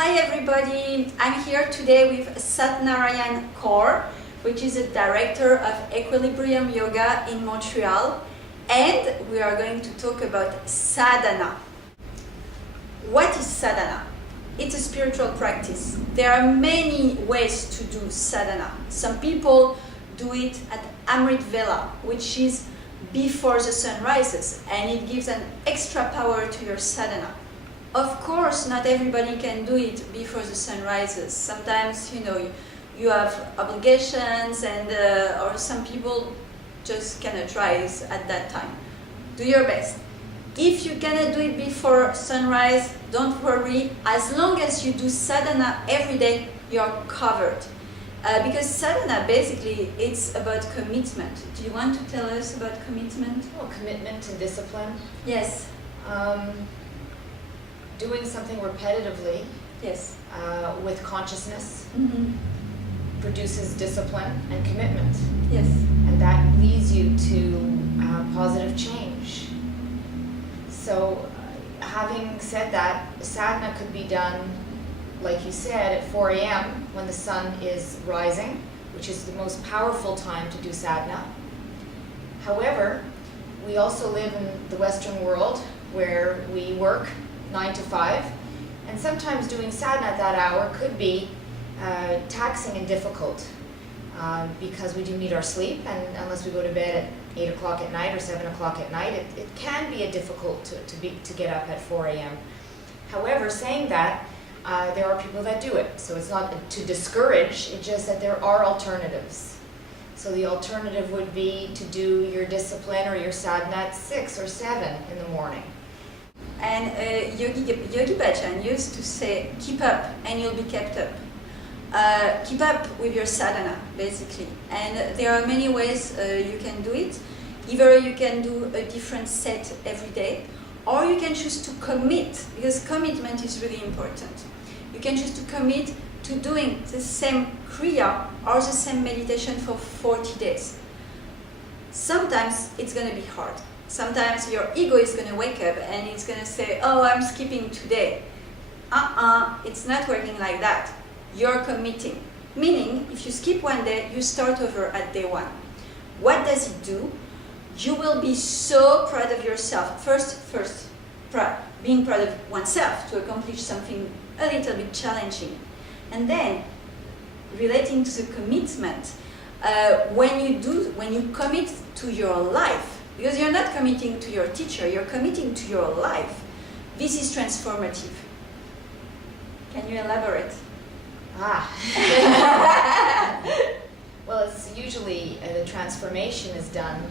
Hi everybody, I'm here today with Narayan Kaur, which is a director of Equilibrium Yoga in Montreal, and we are going to talk about Sadhana. What is Sadhana? It's a spiritual practice. There are many ways to do Sadhana. Some people do it at Amrit Vela, which is before the sun rises, and it gives an extra power to your Sadhana. Of course, not everybody can do it before the sun rises. Sometimes, you have obligations, and or some people just cannot rise at that time. Do your best. If you cannot do it before sunrise, don't worry. As long as you do sadhana every day, you're covered. Because sadhana, basically, it's about commitment. Do you want to tell us about commitment? Well, commitment and discipline. Yes. Doing something repetitively. Yes. With consciousness. Mm-hmm. Produces discipline and commitment. Yes. And that leads you to positive change. So, having said that, sadhana could be done, like you said, at 4 a.m. when the sun is rising, which is the most powerful time to do sadhana. However, we also live in the Western world where we work 9 to 5, and sometimes doing sadhana at that hour could be taxing and difficult because we do need our sleep, and unless we go to bed at 8 o'clock at night or 7 o'clock at night, it can be difficult to get up at 4 a.m. However, saying that, there are people that do it. So it's not to discourage, it's just that there are alternatives. So the alternative would be to do your discipline or your sadhana at 6 or 7 in the morning. And Yogi Bhajan used to say, keep up and you'll be kept up. Keep up with your sadhana, basically. And there are many ways you can do it. Either you can do a different set every day, or you can choose to commit, because commitment is really important. You can choose to commit to doing the same kriya or the same meditation for 40 days. Sometimes it's going to be hard. Sometimes your ego is going to wake up and it's going to say, oh, I'm skipping today. It's not working like that. You're committing. Meaning, if you skip one day, you start over at day 1. What does it do? You will be so proud of yourself. First, being proud of oneself to accomplish something a little bit challenging. And then, relating to the commitment, when you commit to your life, because you're not committing to your teacher, you're committing to your life, this is transformative. Can you elaborate? Well, it's usually the transformation is done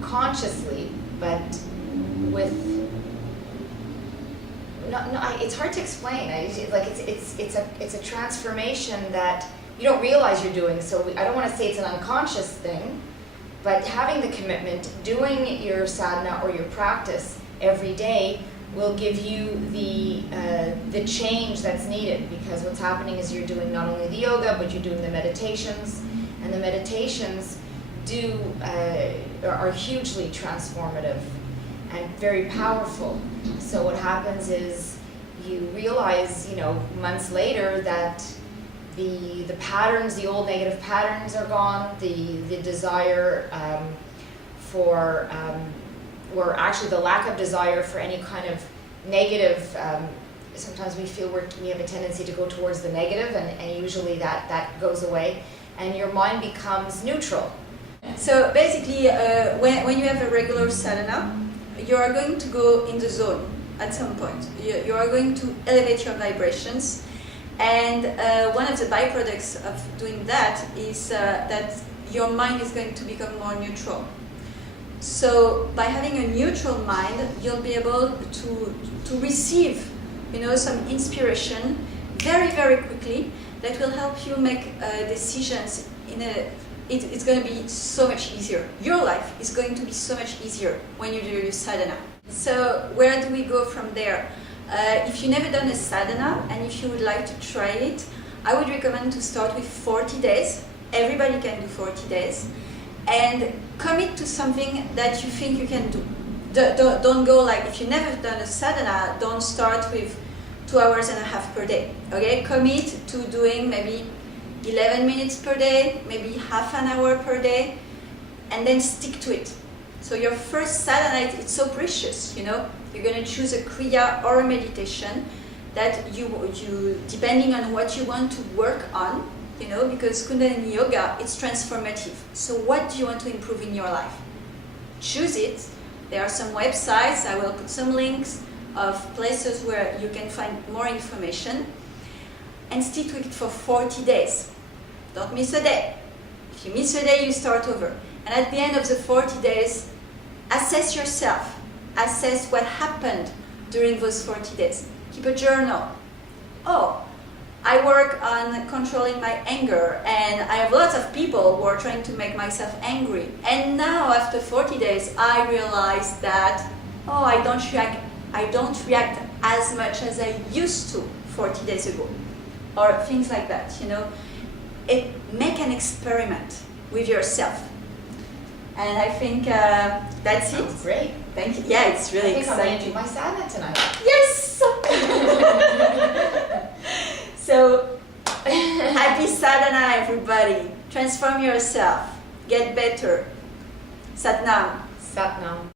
consciously, but with it's hard to explain. It's a transformation that you don't realize you're doing. So I don't want to say it's an unconscious thing, but having the commitment, doing your sadhana or your practice every day will give you the change that's needed, because what's happening is you're doing not only the yoga, but you're doing the meditations, and the meditations are hugely transformative and very powerful. So what happens is you realize, months later that the patterns, the old negative patterns are gone, the desire or actually the lack of desire for any kind of negative, sometimes we feel we have a tendency to go towards the negative, and usually that goes away, and your mind becomes neutral. So basically, when you have a regular sadhana, you are going to go in the zone at some point. You are going to elevate your vibrations, and one of the byproducts of doing that is that your mind is going to become more neutral. So by having a neutral mind, you'll be able to receive, some inspiration very, very quickly that will help you make decisions it's going to be so much easier. Your life is going to be so much easier when you do your sadhana. So where do we go from there? If you've never done a sadhana and if you would like to try it, I would recommend to start with 40 days. Everybody can do 40 days. And commit to something that you think you can do. Don't go like, if you've never done a sadhana, don't start with 2 hours and a half per day. Okay, commit to doing maybe 11 minutes per day, maybe half an hour per day, and then stick to it. So your first sadhana, it's so precious, you know. You're going to choose a kriya or a meditation that you depending on what you want to work on, you know, because Kundalini Yoga, it's transformative. So what do you want to improve in your life? Choose it. There are some websites, I will put some links of places where you can find more information, and stick to it for 40 days. Don't miss a day. If you miss a day, you start over. And at the end of the 40 days, assess yourself. Assess what happened during those 40 days. Keep a journal. Oh, I work on controlling my anger, and I have lots of people who are trying to make myself angry. And now, after 40 days, I realize that, oh, I don't react as much as I used to 40 days ago. Or things like that, you know. Make an experiment with yourself. And I think that's it. Sounds great. Thank you. Yeah, it's really I think I'm going to exciting. do my sadhana tonight. Yes! So, happy sadhana, everybody. Transform yourself. Get better. Satnam. Satnam.